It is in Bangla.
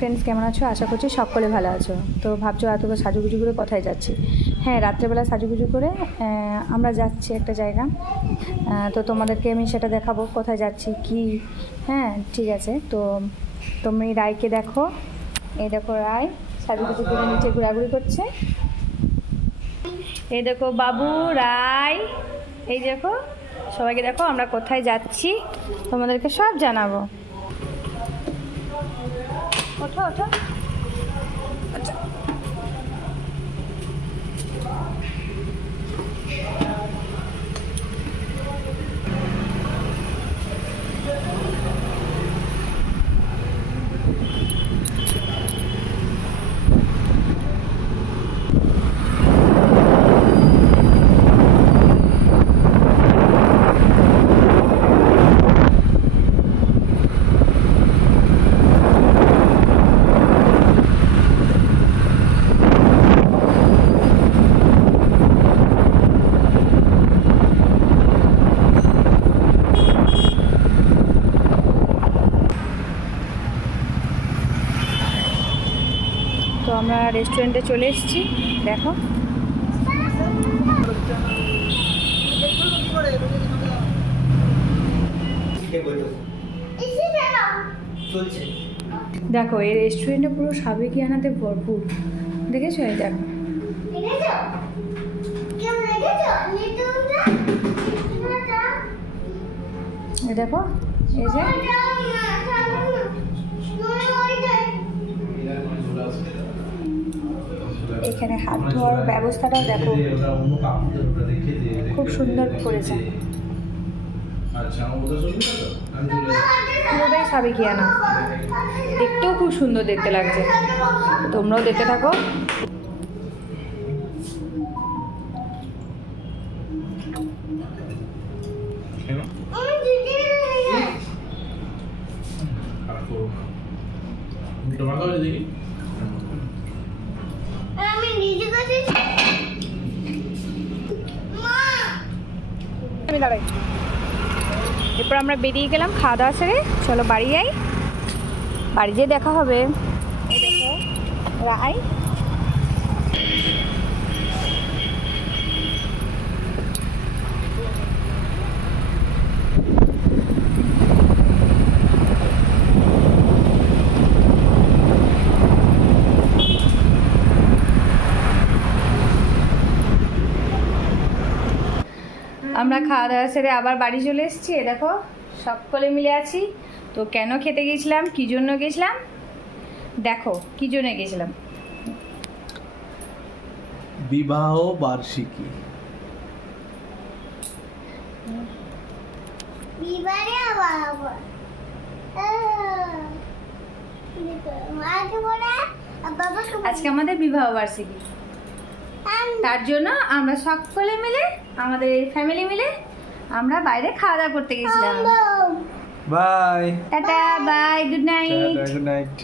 ফ্রেন্ডস, কেমন আছো? আশা করছি সকলে ভালো আছো। তো ভাবছো এত সাজুগুজু করে কোথায় যাচ্ছি? হ্যাঁ, রাত্রেবেলা সাজুগুজু করে আমরা যাচ্ছি একটা জায়গা। তো তোমাদেরকে আমি সেটা দেখাবো কোথায় যাচ্ছি কি। হ্যাঁ, ঠিক আছে। তো তুমি রায়কে দেখো, এই দেখো রায় সাজুগুজু করে নিচে ঘোরাঘুরি করছে। এই দেখো বাবু, রায়, এই দেখো সবাইকে দেখো আমরা কোথায় যাচ্ছি তোমাদেরকে সব জানাবো। ওঠো ওঠো। আচ্ছা, তো আমরা রেস্টুরেন্টে চলে এসেছি। দেখো দেখো এই রেস্টুরেন্টে পুরো সাবেকিয়ানাতে ভরপুর। দেখেছো? এই দেখো, এই দেখো, এই যে এখানে হাত ধোয়ার ব্যবস্থাটাও দেখো, খুব সুন্দর করেছে। পুরোটাই সাবেকিয়ানা, দেখতেও খুব সুন্দর দেখতে লাগছে। তোমরাও দেখতে থাকো। এরপর আমরা বেরিয়ে গেলাম খাওয়া দাওয়া সেরে। চলো বাড়ি যাই, বাড়ি যেয়ে দেখা হবে। এই দেখো রায়, আমরা খাওয়া দাওয়া সেরে আবার বাড়ি চলে এসেছি। দেখো সকলে মিলে আছি। তো কেন খেতে গেছিলাম, কী জন্য গেছিলাম, দেখো কী জন্য গেছিলাম। বিবাহ বার্ষিকী। আজকে আমাদের বিবাহ বার্ষিকী, তার জন্য আমরা সকলে মিলে, আমাদের এই ফ্যামিলি মিলে আমরা বাইরে খাওয়া দাওয়া করতে গেছিলাম। Bye tata, bye, good night. Good night.